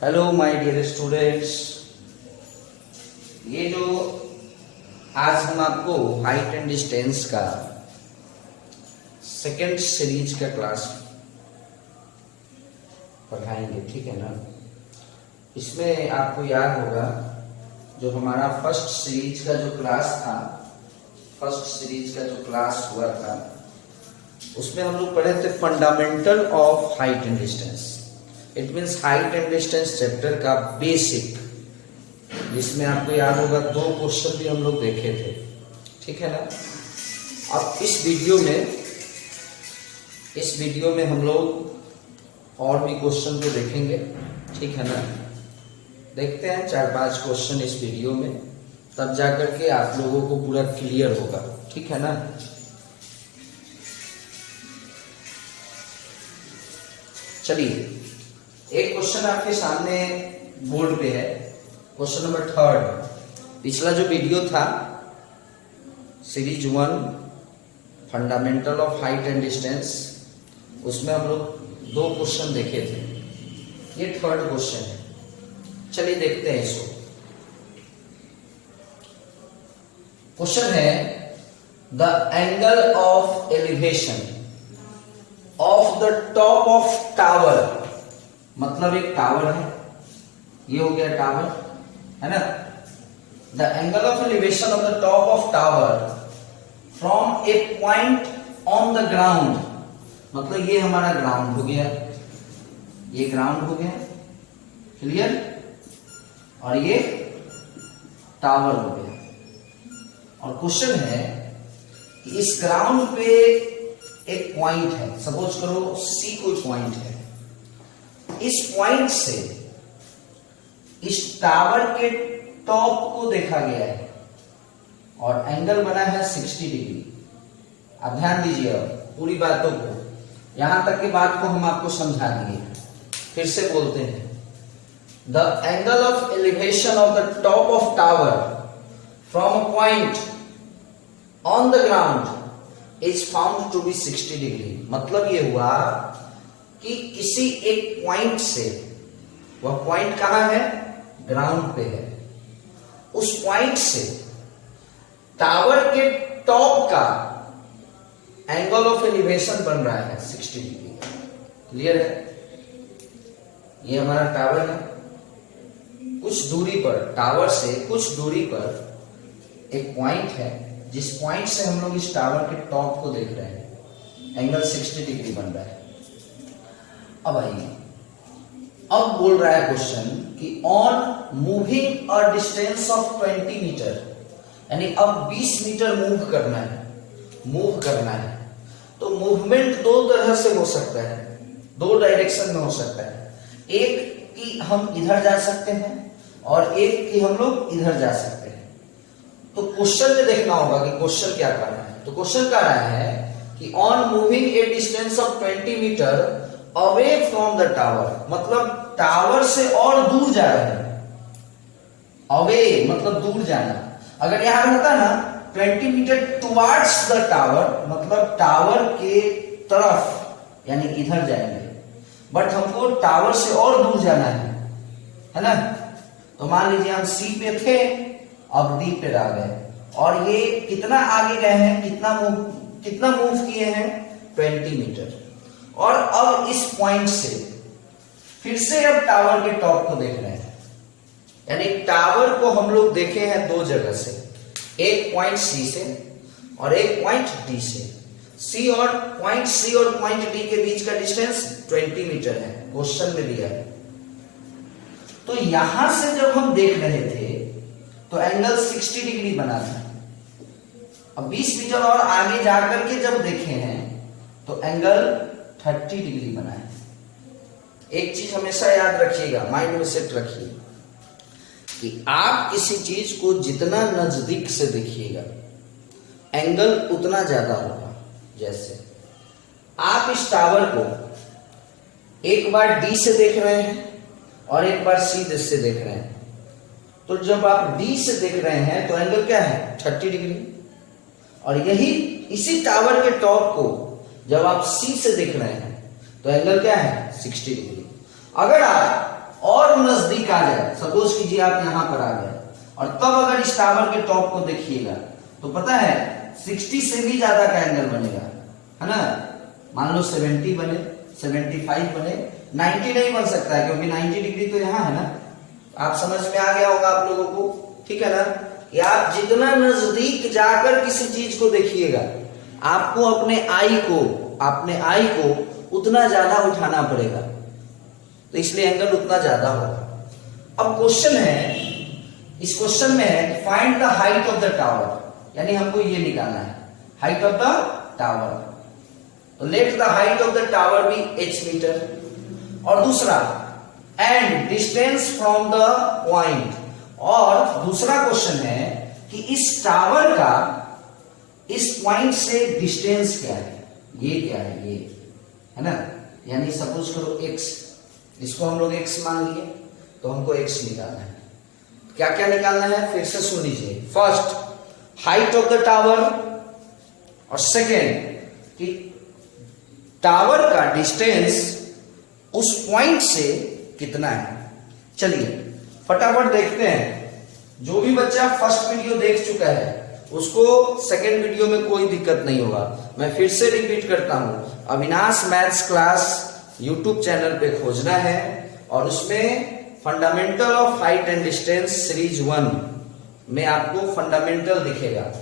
Hello my dear students, ये जो आज हम आपको हाइट एंड डिस्टेंस का सेकंड सीरीज का क्लास पढ़ाएंगे, ठीक है ना। इसमें आपको याद होगा जो हमारा फर्स्ट सीरीज का जो क्लास हुआ था उसमें हम लोग पढ़े थे fundamental of height and distance. It means height and distance chapter का बेसिक, जिसमें आपको याद होगा 2 क्वेश्चन भी हम लोग देखे थे, ठीक है ना। अब इस वीडियो में हम लोग और भी क्वेश्चन को देखेंगे, ठीक है ना। देखते हैं 4-5 क्वेश्चन इस वीडियो में, तब जाकर के आप लोगों को पूरा क्लियर होगा, ठीक है ना। चलिए, एक क्वेश्चन आपके सामने बोर्ड पे है, क्वेश्चन नंबर 3। पिछला जो वीडियो था series 1 fundamental of height and distance, उसमें हम लोग 2 क्वेश्चन देखे थे। ये 3rd क्वेश्चन है। चलिए देखते हैं इसको। क्वेश्चन है the angle of elevation of the top of tower. मतलब एक टावर है, ये हो गया टावर, है ना। The angle of elevation of the top of tower from a point on the ground. मतलब ये हमारा ग्राउंड हो गया, ये ग्राउंड हो गया, क्लियर। और ये टावर हो गया। और क्वेश्चन है कि इस ग्राउंड पे एक पॉइंट है, सपोज करो सी कोई पॉइंट है। इस पॉइंट से इस टावर के टॉप को देखा गया है और एंगल बना है 60 डिग्री। अब ध्यान दीजिए, अब पूरी बातों को, यहां तक की बात को हम आपको समझा दिए। फिर से बोलते हैं, the angle of elevation of the top of tower from a point on the ground is found to be 60 degree. मतलब ये हुआ कि किसी एक पॉइंट से, वह पॉइंट कहां है, ग्राउंड पे है, उस पॉइंट से टावर के टॉप का एंगल ऑफ एलिवेशन बन रहा है 60 डिग्री। क्लियर है। ये हमारा टावर है, कुछ दूरी पर, टावर से कुछ दूरी पर एक पॉइंट है, जिस पॉइंट से हम लोग इस टावर के टॉप को देख रहे हैं, एंगल 60 डिग्री बन रहा है। अब आइए, अब बोल रहा है क्वेश्चन कि on moving a distance of 20 meter, यानी अब 20 मीटर मूव करना है। तो मूवमेंट 2 तरह से हो सकता है, 2 डायरेक्शन में हो सकता है। एक कि हम इधर जा सकते हैं और एक कि हम लोग इधर जा सकते हैं। तो क्वेश्चन में देखना होगा कि क्वेश्चन क्या कर रहा है। तो क्वेश्चन कह रहा है कि on moving a distance of 20 meter away from the tower, मतलब टावर से और दूर जा रहे हैं। अवे मतलब दूर जाना। अगर यहां रहता ना 20 मीटर टुवर्ड्स द टावर, मतलब टावर के तरफ, यानी इधर जाएंगे। बट हमको टावर से और दूर जाना है ना। तो मान लीजिए हम सी पे थे, अब डी पे आ गए, और ये कितना आगे गए हैं, कितना मूव किए हैं, 20 मीटर। और अब इस पॉइंट से फिर से अब टावर के टॉप को देख रहे हैं, यानी टावर को हम लोग देखे हैं 2 जगह से, एक पॉइंट सी से और एक पॉइंट डी से। सी और पॉइंट डी के बीच का डिस्टेंस 20 मीटर है, क्वेश्चन में दिया है। तो यहां से जब हम देख रहे थे तो एंगल 60 डिग्री बना था। अब 20 मीटर और आगे जाकर के जब देखे हैं तो एंगल 30 डिग्री बना है। एक चीज हमेशा याद रखिएगा, माइंड में सेट रखिए कि आप किसी चीज को जितना नजदीक से देखिएगा एंगल उतना ज्यादा होगा। जैसे आप इस टावर को एक बार डी से देख रहे हैं और एक बार सी से देख रहे हैं, तो जब आप डी से देख रहे हैं तो एंगल क्या है, 30 डिग्री। और यही इसी टावर के टॉप को जब आप सी से देख रहे हैं तो एंगल क्या है, 60 डिग्री। अगर आप और नजदीक आ जाए, सपोज कीजिए आप यहां पर आ गए और तब अगर इस टावर के टॉप को देखिएगा तो पता है 60 से भी ज्यादा का एंगल बनेगा, है ना। मान लो 70 बने, 75 बने, 90 नहीं बन सकता है क्योंकि 90 डिग्री तो यहाँ है ना। आप समझ में आ गया होगा आप लोगों को, ठीक है ना। कि आप जितना नजदीक जाकर किसी चीज को देखिएगा आपको अपने आई को उतना ज्यादा उठाना पड़ेगा, तो इसलिए एंगल उतना ज्यादा होगा। अब क्वेश्चन है, इस क्वेश्चन में है find the height of the tower, यानी हमको ये निकालना है हाइट ऑफ द टावर। तो let the height of the tower be h meter, और दूसरा end distance from the point, और दूसरा क्वेश्चन है कि इस टावर का इस पॉइंट से डिस्टेंस क्या है, ये क्या है, ये है ना। यानी सपोज करो x, इसको हम लोग x मान लिए तो हमको x निकालना है। क्या क्या निकालना है फिर से सुन लीजिए। First height of the tower, और सेकेंड कि टावर का डिस्टेंस उस पॉइंट से कितना है। चलिए फटाफट देखते हैं। जो भी बच्चा फर्स्ट वीडियो देख चुका है उसको सेकेंड वीडियो में कोई दिक्कत नहीं होगा। मैं फिर से रिपीट करता हूं, Avinash maths class YouTube channel पे खोजना है और उसमें fundamental of height and distance series 1 में आपको फंडामेंटल दिखेगा।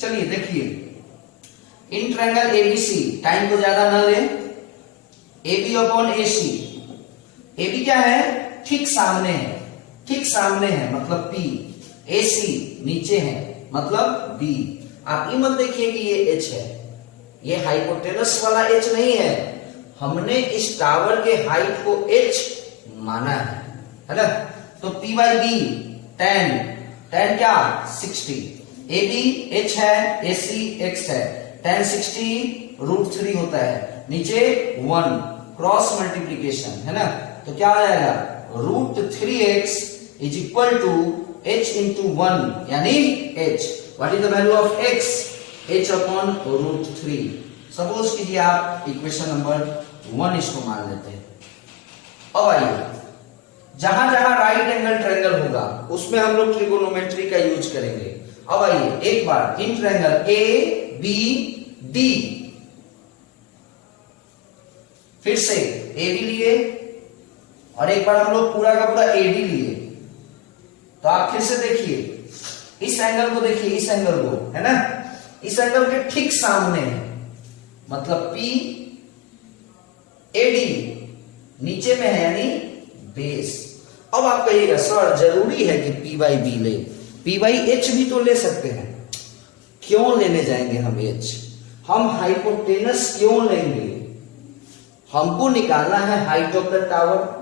चलिए देखिए, इन ट्रायंगल एबीसी, टाइम को ज्यादा ना लें, AB अपॉन AC, AB क्या है, ठीक सामने है, ठीक सामने है मतलब P, AC नीचे है मतलब B। आप ये मत देखिए कि ये H है, ये हाइपोटेनस वाला H नहीं है, हमने इस टावर के हाइट को H माना है ना। तो P बाई B 10 क्या 60, AB H है, AC X है, 10 60 √3 होता है, नीचे 1 क्रॉस मल्टीप्लीकेशन है ना। तो क्या आ जाएगा √3x is equal to h into 1 यानी h। What is the value of x, h upon √3। Suppose कीजिए आप इक्वेशन नंबर 1 इसको मान लेते हैं। अब आइए, जहां जहां राइट एंगल ट्रायंगल होगा उसमें हम लोग ट्रिगोनोमेट्री का यूज करेंगे। अब आइए एक बार, in triangle A B D, फिर से ए बी लिए और एक बार हम लोग पूरा का पूरा एडी लिए। तो आप फिर से देखिए, इस एंगल को देखिए, इस एंगल को, है ना, इस एंगल के ठीक सामने है मतलब पी एडी नीचे में है यानी बेस। अब आप कहिएगा सर जरूरी है कि पी बाई बी ले, पी बाई एच भी तो ले सकते हैं। क्यों लेने जाएंगे हम एच, हम हाइपोटेनस क्यों लेंगे। हमको निकालना है हाइट ऑफ द टावर,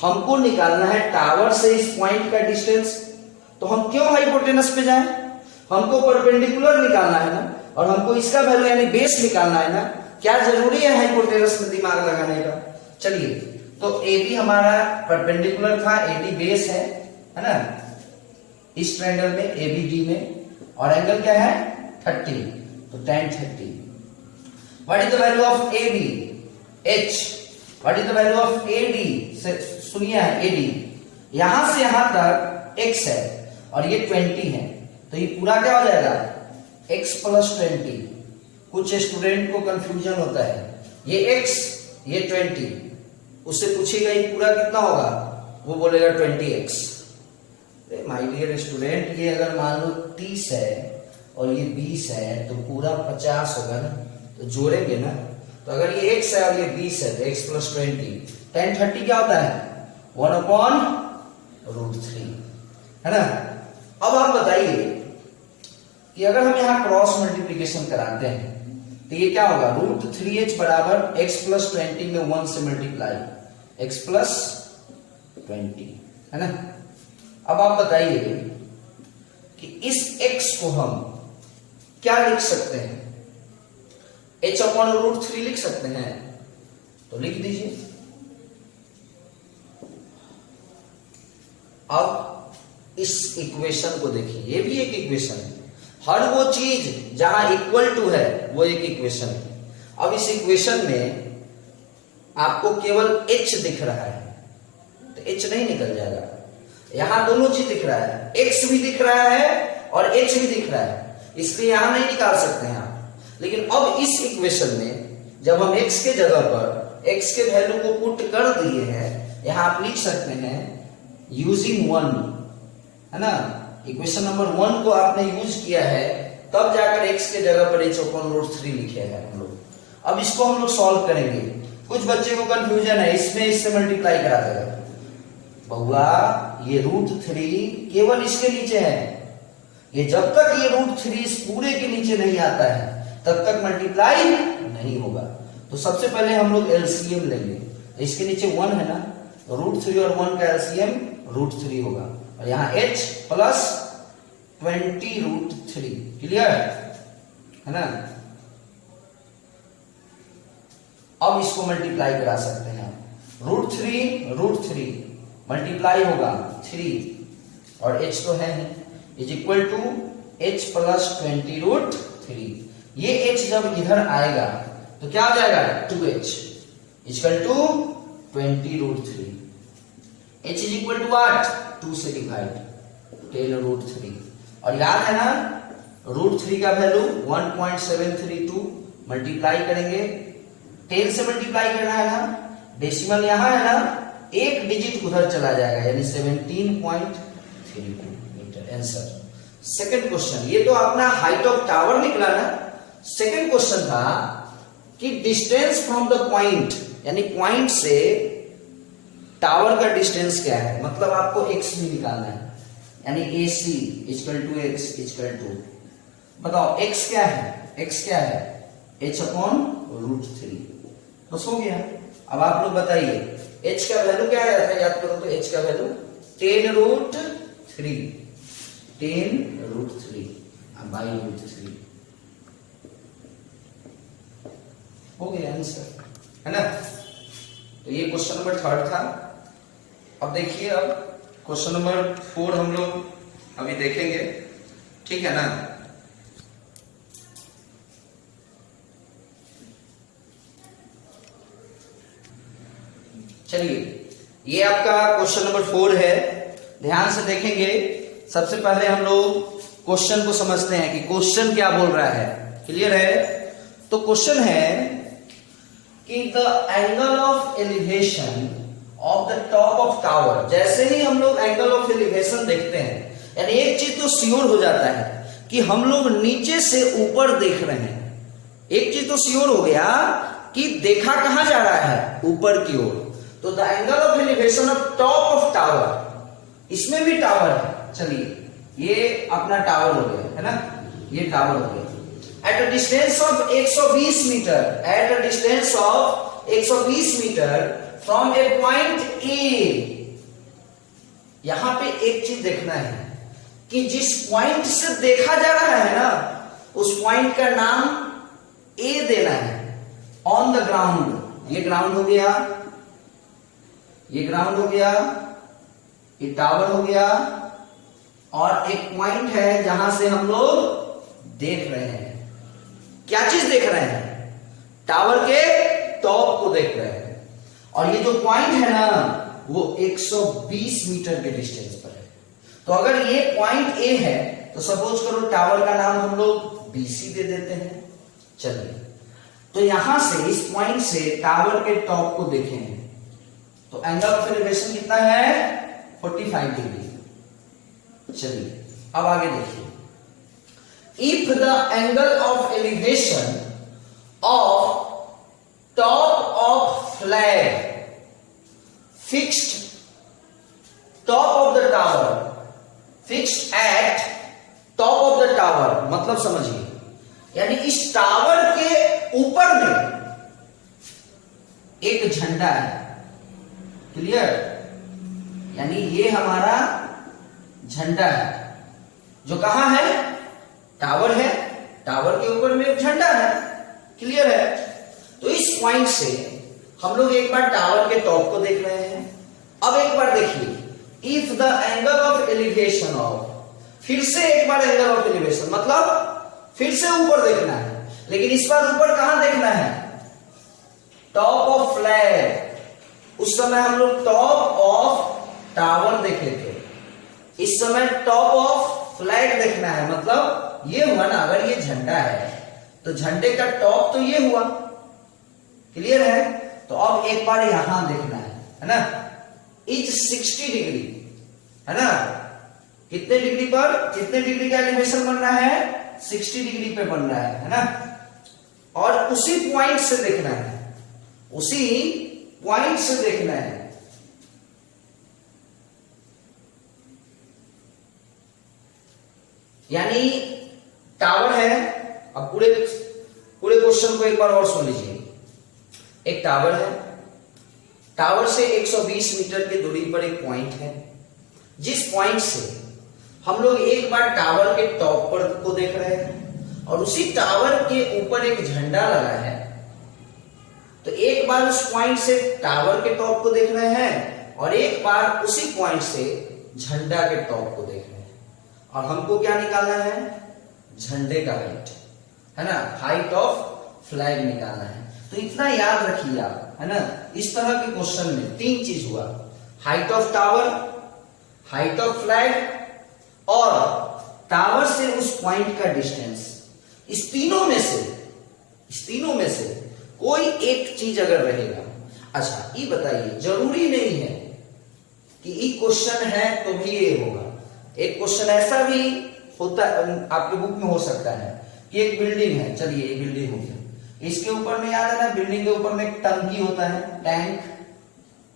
हमको निकालना है टावर से इस पॉइंट का डिस्टेंस। तो हम क्यों हाइपोटेनस पे जाएं, हमको परपेंडिकुलर निकालना है ना, और हमको इसका वैल्यू यानी बेस निकालना है ना। क्या जरूरी है हाइपोटेनस में दिमाग लगाने का। चलिए, तो ए बी हमारा परपेंडिकुलर था, ए डी बेस है ना, इस ट्रायंगल में ए बी डी में, और एंगल क्या है 30, तो tan 30। What is the value of A B, h। What is the value of A D, सुनिए ए डी, यहां से यहां तक x है और ये 20 है, तो ये पूरा क्या हो जाएगा x प्लस 20। कुछ स्टूडेंट को कंफ्यूजन होता है, ये x ये 20, उससे पूछेगा ये पूरा कितना होगा, वो बोलेगा 20x। माय डियर स्टूडेंट, ये अगर मान लो 30 है और ये 20 है तो पूरा 50 होगा ना, तो जोड़ेंगे ना। तो अगर ये x है और ये 20 है तो x प्लस 20, tan 30 क्या होता है 1/√3, है ना। अब आप बताइए कि अगर हम यहां क्रॉस मल्टीप्लीकेशन कराते हैं तो ये क्या होगा, √3h बराबर x प्लस 20 में 1 से मल्टीप्लाई, x प्लस 20, है ना। अब आप बताइए कि इस x को हम क्या लिख सकते हैं, h अपॉन √3 लिख सकते हैं, तो लिख दीजिए। अब इस इक्वेशन को देखिए, ये भी एक इक्वेशन है। हर वो चीज जहां इक्वल टू है वो एक इक्वेशन है। अब इस इक्वेशन में आपको केवल h दिख रहा है, तो h नहीं निकल जाएगा। यहां दोनों चीज दिख रहा है, x भी दिख रहा है और h भी दिख रहा है, इसलिए यहां नहीं निकाल सकते हैं आप। लेकिन अब इस इक्वेशन में जब हम x के जगह पर x के वैल्यू को पुट कर दिए हैं, यहां आप लिख सकते हैं यूजिंग 1, है ना। इक्वेशन नंबर 1 को आपने यूज किया है, तब जाकर x के जगह पर h/√3 लिखे हैं हम लोग। अब इसको हम लोग सॉल्व करेंगे। कुछ बच्चे को कंफ्यूजन है, इसमें इससे मल्टीप्लाई करा देगा। बहुआ ये √3 केवल इसके नीचे है, ये जब तक ये √3 इस पूरे के नीचे नहीं आता है तब तक मल्टीप्लाई नहीं होगा। तो सबसे पहले हम लोग एलसीएम लेंगे। इसके नीचे 1 है ना, √3 और 1 का एलसीएम √3 होगा, और यहाँ h प्लस 20√3, क्लियर है ना। अब इसको मल्टीप्लाई करा सकते हैं, √3 मल्टीप्लाई होगा 3 और h तो है ही, is equal to h plus 20√3। ये h जब इधर आएगा तो क्या हो जाएगा 2h equal to 20√3। h is equal to what, 2 से डिवाइड 10√3। और याद है ना √3 का वैल्यू 1.732, मल्टीप्लाई करेंगे 10 से मल्टीप्लाई करना है ना, डेसिमल यहां है ना, एक डिजिट उधर चला जाएगा, यानी 17.32 मीटर। Answer second question. ये तो अपना हाइट ऑफ टावर निकला ना। सेकंड क्वेश्चन था कि डिस्टेंस फ्रॉम द पॉइंट, यानी पॉइंट से टावर का डिस्टेंस क्या है, मतलब आपको x भी निकालना है, यानी AC equal to x equal to, बताओ x क्या है, x क्या है h/√3। बस हो गया। अब आप लोग बताइए h का वैल्यू क्या आया था, याद करो तो h का वैल्यू 10√3 10√3/√3 हो गया आंसर, है ना। तो ये क्वेश्चन नंबर 3 था। अब देखिए, अब क्वेश्चन नंबर 4 हम लोग अभी देखेंगे, ठीक है ना। चलिए, ये आपका क्वेश्चन नंबर 4 है, ध्यान से देखेंगे। सबसे पहले हम लोग क्वेश्चन को समझते हैं कि क्वेश्चन क्या बोल रहा है, क्लियर है। तो क्वेश्चन है कि the angle of elevation of the top of tower. जैसे ही हम लोग एंगल ऑफ एलिवेशन देखते हैं, यानी एक चीज तो श्योर हो जाता है कि हम लोग नीचे से ऊपर देख रहे हैं। एक चीज तो श्योर हो गया कि देखा कहां जा रहा है, ऊपर की ओर। तो the angle of elevation of top of tower, इसमें भी टावर है। चलिए, ये अपना टावर हो गया, है ना, ये टावर हो गया। At a distance of 120 meter, at a distance of 120 meter from a point A. यहां पे एक चीज देखना है कि जिस पॉइंट से देखा जा रहा है ना, उस पॉइंट का नाम ए देना है। ऑन द ग्राउंड, ये ग्राउंड हो गया, ये ग्राउंड हो गया, ये टावर हो गया, और एक पॉइंट है जहां से हम लोग देख रहे हैं। क्या चीज देख रहे हैं, टावर के टॉप को देख रहे हैं। और ये जो पॉइंट है ना, वो 120 मीटर के डिस्टेंस पर है। तो अगर ये पॉइंट ए है, तो सपोज करो टावर का नाम हम लोग BC दे देते हैं। चलिए, तो यहां से इस पॉइंट से टावर के टॉप को देखें तो एंगल ऑफ एलिवेशन कितना है, 45 डिग्री। चलिए, अब आगे देखिए। If the angle of elevation of top of flag fixed top of the tower, fixed at top of the tower, मतलब समझिए, यानी इस टावर के ऊपर में एक झंडा है, क्लियर, यानी ये हमारा झंडा है जो कहां है, टावर है, टावर के ऊपर में एक झंडा है, क्लियर है। तो इस पॉइंट से हम लोग एक बार टावर के टॉप को देख रहे हैं। अब एक बार देखिए, if the angle of elevation of, फिर से एक बार एंगल ऑफ एलिवेशन, मतलब फिर से ऊपर देखना है, लेकिन इस बार ऊपर कहां देखना है, टॉप ऑफ फ्लैग, उस समय हम लोग टॉप ऑफ टावर देखे थे, इस समय टॉप ऑफ फ्लैग देखना है। मतलब ये हुआ ना, अगर ये झंडा है तो झंडे का टॉप तो ये हुआ, क्लियर है। तो अब एक बार यहां देखना है ना, इज 60 डिग्री है ना, कितने डिग्री पर, कितने डिग्री का एलिवेशन बन रहा है, 60 डिग्री पे बन रहा है ना। और उसी पॉइंट से देखना है, उसी पॉइंट से देखना है। यानी टावर है, अब पूरे क्वेश्चन को एक बार और सुन लीजिए। एक टावर है, टावर से 120 मीटर की दूरी पर एक पॉइंट है, जिस पॉइंट से हम लोग एक बार टावर के टॉप पर को देख रहे हैं और उसी टावर के ऊपर एक झंडा लगा है। तो एक बार उस पॉइंट से टावर के टॉप को देख रहे हैं और एक बार उसी पॉइंट से झंडा के टॉप को देख रहे हैं। और हमको क्या निकालना है, झंडे का हाइट है ना, हाइट ऑफ फ्लैग निकालना है। तो इतना याद रखिए आप, है ना। इस तरह के क्वेश्चन में 3 चीज हुआ, height of tower, height of flag और टावर से उस पॉइंट का डिस्टेंस। इस तीनों में से कोई एक चीज अगर रहेगा। अच्छा ये बताइए, जरूरी नहीं है कि ये क्वेश्चन है तो भी ये होगा। एक क्वेश्चन ऐसा भी होता आपके बुक में हो सकता है कि एक बिल्डिंग है, चलिए ये बिल्डिंग हो गया, इसके ऊपर में याद है ना, बिल्डिंग के ऊपर में एक टंकी होता है, टैंक,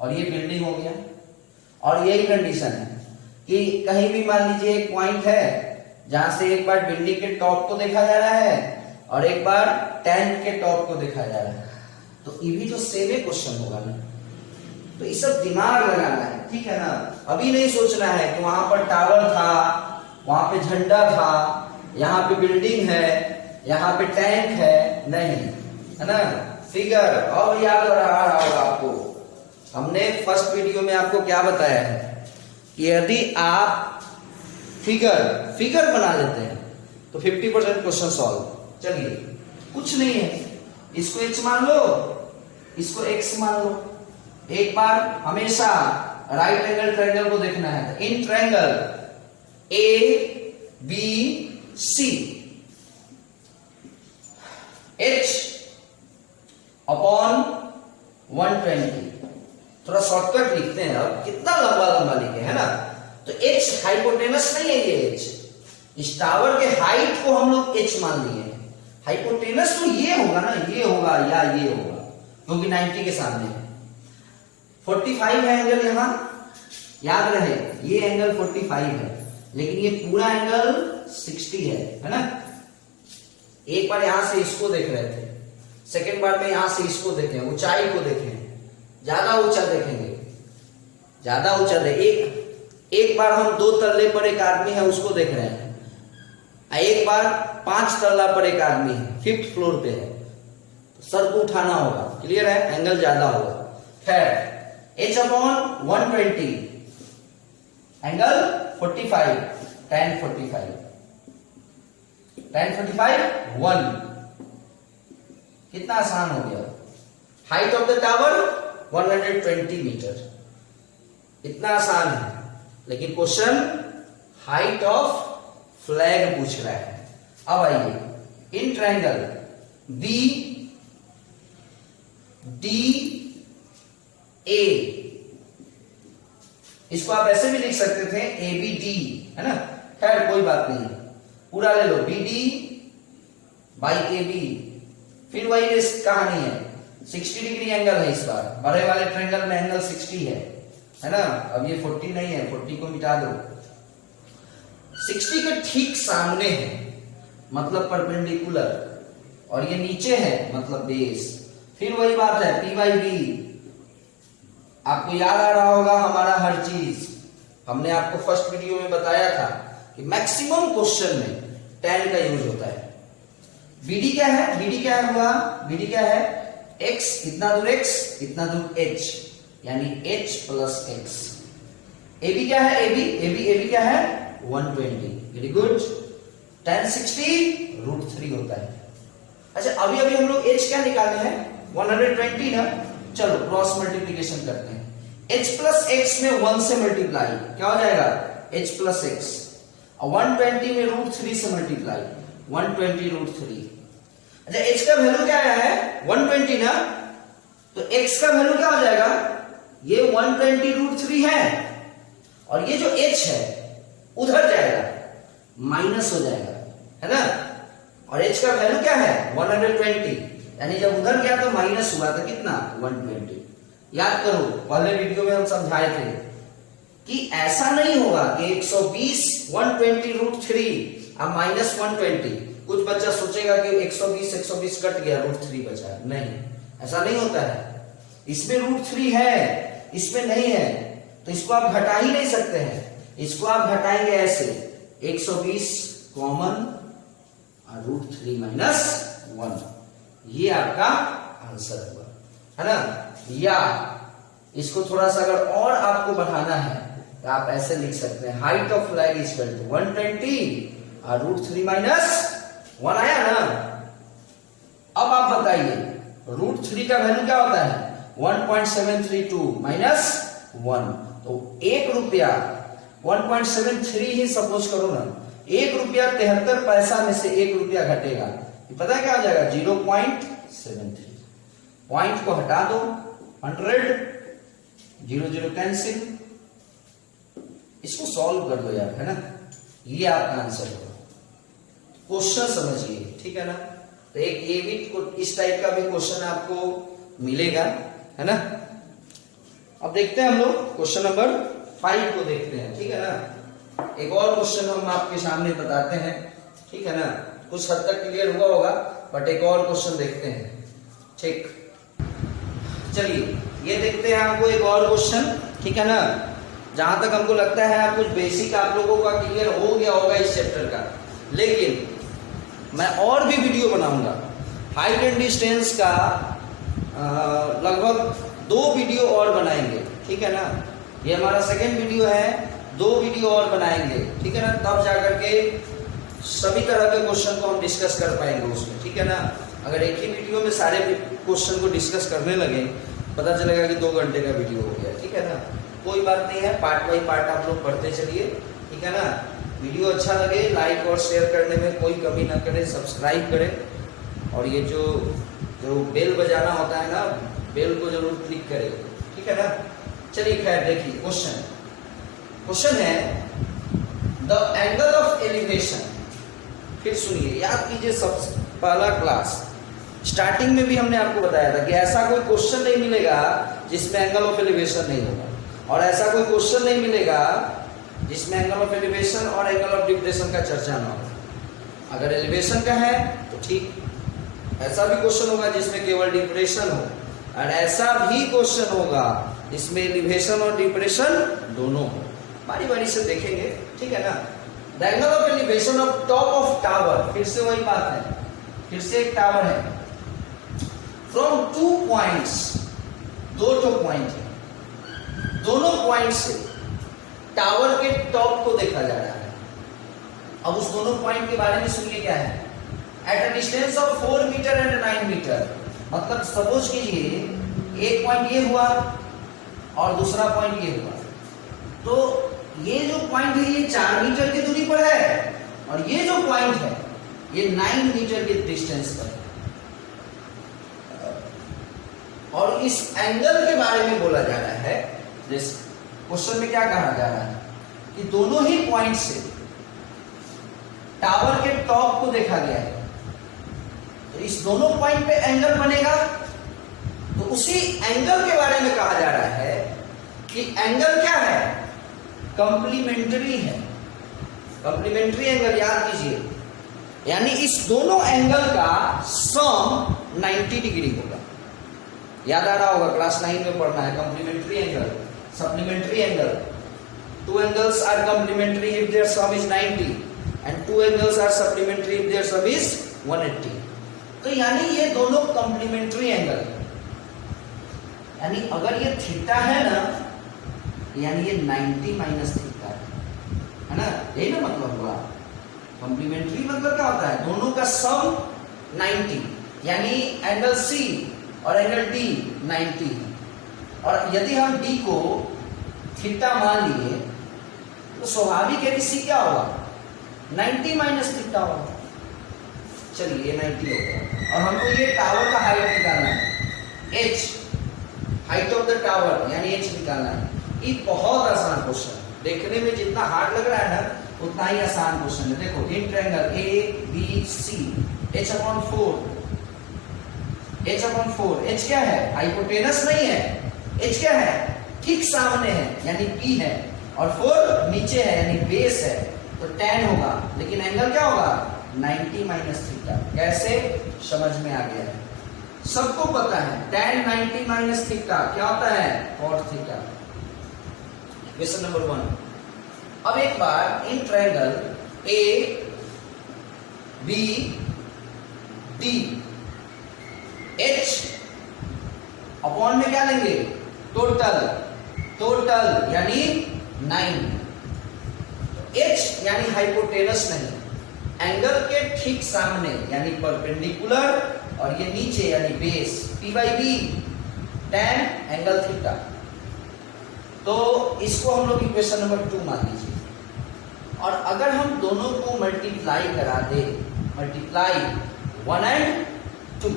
और ये बिल्डिंग हो गया। और यही कंडीशन है कि कहीं भी मान लीजिए एक पॉइंट है जहां से एक बार बिल्डिंग के टॉप को देखा जा रहा है और एक बार टैंक के टॉप को देखा जा रहा है, तो ये भी तो सेम ही क्वेश्चन होगा ना। तो ये सब दिमाग लगाना है, ठीक है ना। अभी नहीं सोचना है कि वहां पर टावर था, वहां पे झंडा था, यहाँ पे बिल्डिंग है, यहाँ पे टैंक है, नहीं, है ना। फिगर और याद रहा होगा आपको, हमने फर्स्ट वीडियो में आपको क्या बताया है कि यदि आप फिगर बना लेते हैं तो 50% क्वेश्चन सॉल्व। चलिए कुछ नहीं है, इसको h मान लो, इसको x मान लो। एक बार हमेशा राइट एंगल ट्रायंगल को देखना है। तो in triangle ABC h upon 120, थोड़ा शॉर्टकट लिखते हैं। अब कितना लंबा लिखे, है ना। तो h हाइपोटेनस नहीं है, ये h, इस टावर के हाइट को हम लोग h मान लिए हैं। हाइपोटेनस तो ये होगा ना, ये होगा या ये होगा, क्योंकि 90 के सामने है। 45 है एंगल, यहां याद रहे ये एंगल 45 है, लेकिन ये पूरा एंगल 60 है ना। एक बार यहां से इसको देख रहे थे, सेकेंड बार में यहां से इसको देखें, ऊंचाई को देखें, ज्यादा ऊंचा देखेंगे, ज्यादा ऊंचा एक बार हम 2 तल्ले पर एक आदमी है उसको देख रहे हैं, एक बार 5 तल्ला पर एक आदमी है, 5th फ्लोर पे है, तो सर को उठाना होगा, क्लियर है, एंगल ज्यादा होगा। खैर h अपॉन 120 एंगल 45, tan 45 1, कितना आसान हो गया। Height of the tower 120 meter, इतना आसान है। लेकिन क्वेश्चन हाइट ऑफ फ्लैग पूछ रहा है। अब आइए, इन ट्रायंगल BDA, इसको आप ऐसे भी लिख सकते थे ABD, है ना। खैर कोई बात नहीं, पूरा ले लो, BD बाई AB, फिर वही कहानी है, 60 डिग्री एंगल है इस बार, बड़े वाले ट्रायंगल में एंगल 60 है ना। अब ये 40 नहीं है, 40 को मिटा दो, 60 के ठीक सामने है, मतलब परपेंडिकुलर, और ये नीचे है, मतलब बेस। फिर वही बात है, P बाई B, आपको याद आ रहा होगा हमारा हर चीज, हमने आपको फर्स्ट वीडियो में बताया था कि मैक्सिमम क्वेश्चन में tan का यूज होता है। BD क्या है, BD क्या है हुआ, BD क्या है, x, इतना दूर x, इतना दूर h, यानी h प्लस x। AB क्या है, AB क्या है, 120, वेरी गुड। tan 60 √3 होता है। अच्छा अभी हम लोग h क्या निकाले हैं, 120 ना, चलो क्रॉस मल्टीप्लीकेशन करते हैं। h प्लस एक्स में 1 से मल्टीप्लाई क्या हो जाएगा, h प्लस एक्स। और 120 में √3 से मल्टीप्लाई 120√3। अच्छा h का वैल्यू क्या आया है 120 ना, तो x का वैल्यू क्या हो जाएगा, ये 120√3 है और ये जो h है उधर जाएगा माइनस हो जाएगा, है ना। और h का वैल्यू क्या है 120, यानी जब उधर गया तो माइनस हुआ था कितना 120। याद करो पहले वीडियो में हम समझाए थे कि ऐसा नहीं होगा कि 120 120√3 अब माइनस 120। कुछ बच्चा सोचेगा कि 120 कट गया √3 बचा, नहीं ऐसा नहीं होता है। इसमें √3 है इसमें नहीं है, तो इसको आप घटा ही नहीं सकते हैं। इसको आप घटाएंगे ऐसे 120 कॉमन और √3 माइनस 1, ये आपका आंसर हुआ, है ना। या इसको थोड़ा सा अगर और आपको बढ़ाना है तो आप ऐसे लिख सकते हैं height of flag is equal to 120 और √3 माइनस 1 आया ना। अब आप बताइए √3 का वैल्यू क्या होता है 1.732 माइनस 1, तो 1 रुपया 1.73 ही सपोज करो ना, 1 रुपया 73 पैसा में से 1 रुपया घटेगा, पता है क्या हो जाएगा 0.73। पॉइंट को हटा दो 100 0 कैंसिल, इसको सॉल्व कर दो यार, है ना। ये आपका आंसर होगा। क्वेश्चन समझिए, ठीक है ना। तो एक ये भी इस टाइप का भी क्वेश्चन आपको मिलेगा, है ना। अब देखते हैं हम लोग क्वेश्चन नंबर 5 को देखते हैं, ठीक है ना। एक और क्वेश्चन हम आपके सामने बताते हैं, ठीक है ना। कुछ हद तक क्लियर हुआ होगा बट एक और क्वेश्चन देखते हैं, ठीक। चलिए ये देखते हैं आपको एक और क्वेश्चन, ठीक है ना। जहां तक हमको लगता है कुछ बेसिक आप लोगों का क्लियर हो गया होगा इस चैप्टर का, लेकिन मैं और भी वीडियो बनाऊंगा हाइट एंड डिस्टेंस का, लगभग 2 वीडियो और बनाएंगे, ठीक है ना। ये हमारा सेकेंड वीडियो है, 2 वीडियो और बनाएंगे, ठीक है ना। तब जाकर के सभी तरह के क्वेश्चन को हम डिस्कस कर पाएंगे उसमें, ठीक है ना। अगर एक ही वीडियो में सारे क्वेश्चन को डिस्कस करने लगे पता चलेगा कि 2 घंटे का वीडियो हो गया, ठीक है ना। कोई बात नहीं है, पार्ट बाई पार्ट आप लोग पढ़ते चलिए, ठीक है ना। वीडियो अच्छा लगे लाइक और शेयर करने में कोई कमी ना करें, सब्सक्राइब करें और ये जो बेल बजाना होता है ना, बेल को जरूर क्लिक करें, ठीक है ना। चलिए खैर देखिए क्वेश्चन है द एंगल ऑफ एलिवेशन। फिर सुनिए, याद कीजिए सबसे पहला क्लास स्टार्टिंग में भी हमने आपको बताया था कि ऐसा कोई क्वेश्चन नहीं मिलेगा जिसमें एंगल ऑफ एलिवेशन नहीं होगा, और ऐसा कोई क्वेश्चन नहीं मिलेगा जिसमें एंगल ऑफ एलिवेशन और एंगल ऑफ डिप्रेशन का चर्चा ना हो। अगर एलिवेशन का है तो ठीक, ऐसा भी क्वेश्चन होगा जिसमें केवल डिप्रेशन हो, और ऐसा भी क्वेश्चन होगा जिसमें एलिवेशन और डिप्रेशन दोनों हो। बारी बारी से देखेंगे, ठीक है ना। The angle of elevation of top of tower, फिर से वही बात है, फिर से एक टावर है, फ्रॉम 2 पॉइंट्स, 2 पॉइंट है, दोनों पॉइंट से टावर के टॉप को देखा जा रहा है। अब उस दोनों पॉइंट के बारे में सुनिए क्या है। At a distance of 4 meter and 9 meter, मतलब सपोज कीजिए एक पॉइंट ये हुआ और दूसरा पॉइंट ये हुआ, तो ये जो पॉइंट है ये 4 मीटर की दूरी पर है और ये जो पॉइंट है ये 9 मीटर के डिस्टेंस पर है। और इस एंगल के बारे में बोला जा रहा है, जिस क्वेश्चन में क्या कहा जा रहा है कि दोनों ही पॉइंट से टावर के टॉप को देखा गया है, तो इस दोनों पॉइंट पे एंगल बनेगा। तो उसी एंगल के बारे में कहा जा रहा है कि एंगल क्या है, कंप्लीमेंट्री है। कंप्लीमेंट्री एंगल याद कीजिए, यानी इस दोनों एंगल का सम 90 डिग्री होगा। याद आ रहा होगा, क्लास 9 में पढ़ना है complementary angle, supplementary angle. 2 angles are complementary if their sum is 90 and 2 angles are supplementary if their sum is 180। तो यानी ये दोनों कंप्लीमेंट्री एंगल, यानी अगर ये थीटा है ना, यानी ये 90 माइनस थीटा है ना, यही ना मतलब हुआ। कंप्लीमेंट्री मतलब क्या होता है, दोनों का सम 90, यानी एंगल सी और एंगल डी 90 है। और यदि हम d को थीटा मान लिए तो स्वाभाविक है कि c क्या होगा 90 माइनस थीटा होगा। चलिए ये 90 होगा और हमको ये टावर का हाइट निकालना है, h height of the tower यानी h निकालना है। ये बहुत आसान क्वेश्चन है, देखने में जितना हार्ड लग रहा है ना उतना ही आसान क्वेश्चन है। देखो in triangle A B C h/4 h क्या है हाइपोटेनस नहीं है, h क्या है ठीक सामने है यानी p है और 4 नीचे है यानी बेस है तो tan होगा, लेकिन एंगल क्या होगा 90 माइनस थीटा। कैसे समझ में आ गया है, सबको पता है tan 90 माइनस थीटा क्या होता है cot थीटा। Question number 1। अब एक बार in triangle A B D H upon में क्या लेंगे टोटल यानी 9। एच यानी हाइपोटेनस नहीं, एंगल के ठीक सामने यानी परपेंडिकुलर और ये नीचे यानी base p by B tan angle theta. तो इसको हम लोग इक्वेशन नंबर 2 मान लीजिए और अगर हम दोनों को मल्टीप्लाई करा दे, मल्टीप्लाई 1 and 2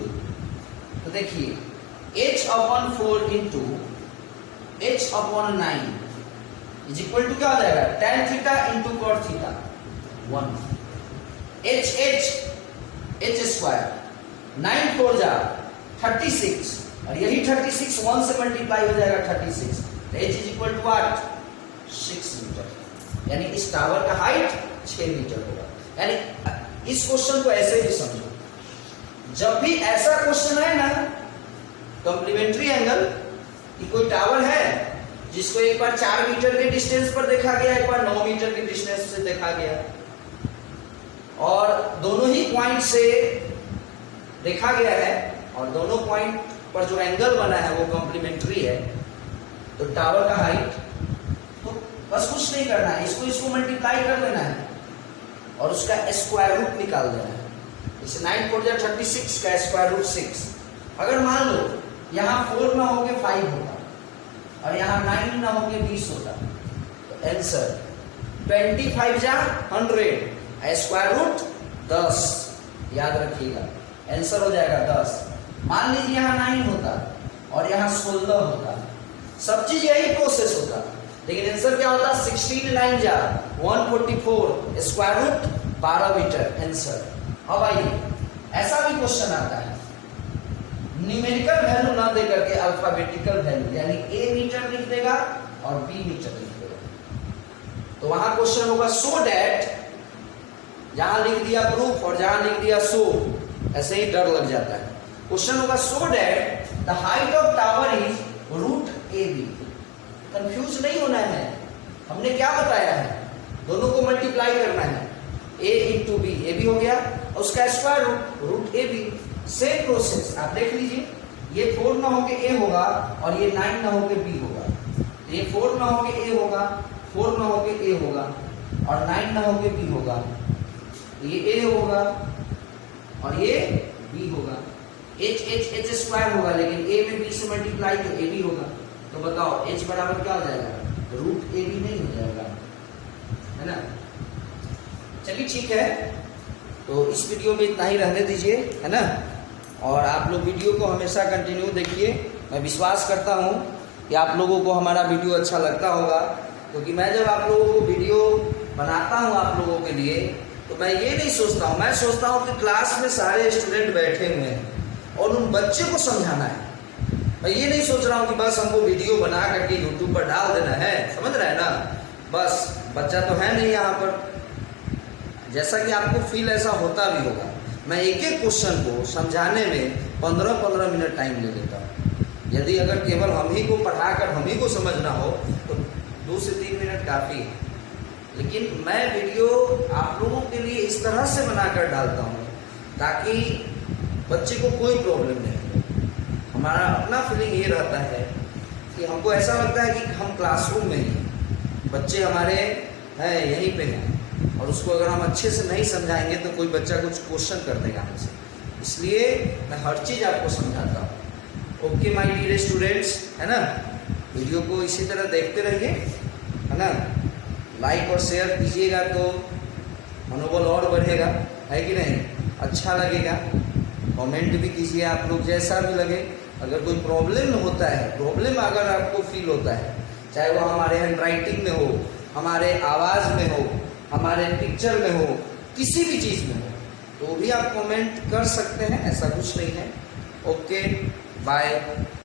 तो देखिए h/4 into h/9 is equal to क्या हो जाएगा tan theta into cot theta 1 h square 9 4 जा 36 और यही 36 1 से मल्टीप्लाई हो जाएगा 36 तो h is equal to 6 meter यानी इस टावर का हाइट 6 मीटर होगा। यानी इस क्वेश्चन को ऐसे भी समझो, जब भी ऐसा क्वेश्चन है ना कॉम्प्लीमेंट्री एंगल कि कोई टावर है जिसको एक बार 4 मीटर के डिस्टेंस पर देखा गया, एक बार 9 मीटर के डिस्टेंस से देखा गया और दोनों ही पॉइंट से देखा गया है और दोनों पॉइंट पर जो एंगल बना है वो कॉम्प्लीमेंट्री है, तो टावर का हाइट तो बस कुछ नहीं करना है, इसको मल्टीप्लाई कर देना है और उसका स्क्वायर रूट निकाल देना है। इसे 9 4 जा 36 का स्क्वायर रूट 6। अगर मान लो यहाँ 4 ना होके 5 होगा और यहाँ 9 ना होके 20 होता तो आंसर 25 जा 100 स्क्वायर रूट 10 याद रखिएगा आंसर हो जाएगा 10। मान लीजिए यहाँ 9 होता और यहाँ 16 होता, सब चीज यही प्रोसेस होता, लेकिन आंसर क्या होता 16 9 जा 144 स्क्वायर रूट 12 मीटर आंसर। अब आइए ऐसा भी क्वेश्चन आता है न्यूमेरिकल वैल्यू ना दे करके अल्फाबेटिकल वैल्यू यानी a मीटर लिख देगा और b मीटर लिख देगा, तो वहां क्वेश्चन होगा सो दैट, जहां लिख दिया प्रूफ और जहां लिख दिया सो ऐसे ही डर लग जाता है। क्वेश्चन होगा so that the height of tower is root AB। Confuse नहीं होना है, हमने क्या बताया है दोनों को मल्टीप्लाई करना है a into B, A B हो गया और उसका square root AB। Same process आप देख लीजिए, ये 4 ना होके a होगा और ये 9 ना होके b होगा, ये 4 ना होके a होगा, 4 ना होके a होगा और 9 ना होके b होगा, ये a होगा और ये b होगा। h स्क्वायर होगा लेकिन a में b से मल्टीप्लाई तो ab होगा, तो बताओ h बराबर क्या हो जाएगा रूट AB नहीं हो जाएगा, है ना। चलिए ठीक है, तो इस वीडियो में इतना ही रहने दीजिए, है ना। और आप लोग वीडियो को हमेशा कंटिन्यू देखिए। मैं विश्वास करता हूँ कि आप लोगों को हमारा वीडियो अच्छा लगता होगा, क्योंकि मैं जब आप लोगों को वीडियो बनाता हूँ आप लोगों के लिए तो मैं ये नहीं सोचता हूँ, मैं सोचता हूँ कि क्लास में सारे स्टूडेंट बैठे हुए हैं और उन बच्चे को समझाना है। मैं ये नहीं सोच रहा हूँ कि बस हमको वीडियो बना करके यूट्यूब पर डाल देना है, समझ रहे हैं ना। बस बच्चा तो है नहीं यहाँ पर, जैसा कि आपको फील ऐसा होता भी होगा। मैं एक एक क्वेश्चन को समझाने में 15-15 मिनट टाइम ले लेता हूँ। यदि अगर केवल हम ही को पढ़ाकर हम ही को समझना हो तो 2 से 3 मिनट काफ़ी है, लेकिन मैं वीडियो आप लोगों के लिए इस तरह से बनाकर डालता हूँ ताकि बच्चे को कोई प्रॉब्लम नहीं हो। हमारा अपना फीलिंग ये रहता है कि हमको ऐसा लगता है कि हम क्लासरूम में ही, बच्चे हमारे हैं यहीं पे हैं और उसको अगर हम अच्छे से नहीं समझाएंगे तो कोई बच्चा कुछ क्वेश्चन कर देगा हमसे, इसलिए मैं हर चीज़ आपको समझाता हूँ। ओके माय डियर स्टूडेंट्स, है ना। वीडियो को इसी तरह देखते रहिए, है ना। लाइक और शेयर कीजिएगा तो मनोबल और बढ़ेगा, है कि नहीं, अच्छा लगेगा। कमेंट भी कीजिए आप लोग, जैसा भी लगे। अगर कोई प्रॉब्लम होता है, प्रॉब्लम अगर आपको फील होता है, चाहे वो हमारे हैंड राइटिंग में हो, हमारे आवाज़ में हो, हमारे पिक्चर में हो, किसी भी चीज़ में हो, तो भी आप कमेंट कर सकते हैं, ऐसा कुछ नहीं है। Okay, bye.